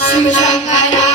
शिवशंकरा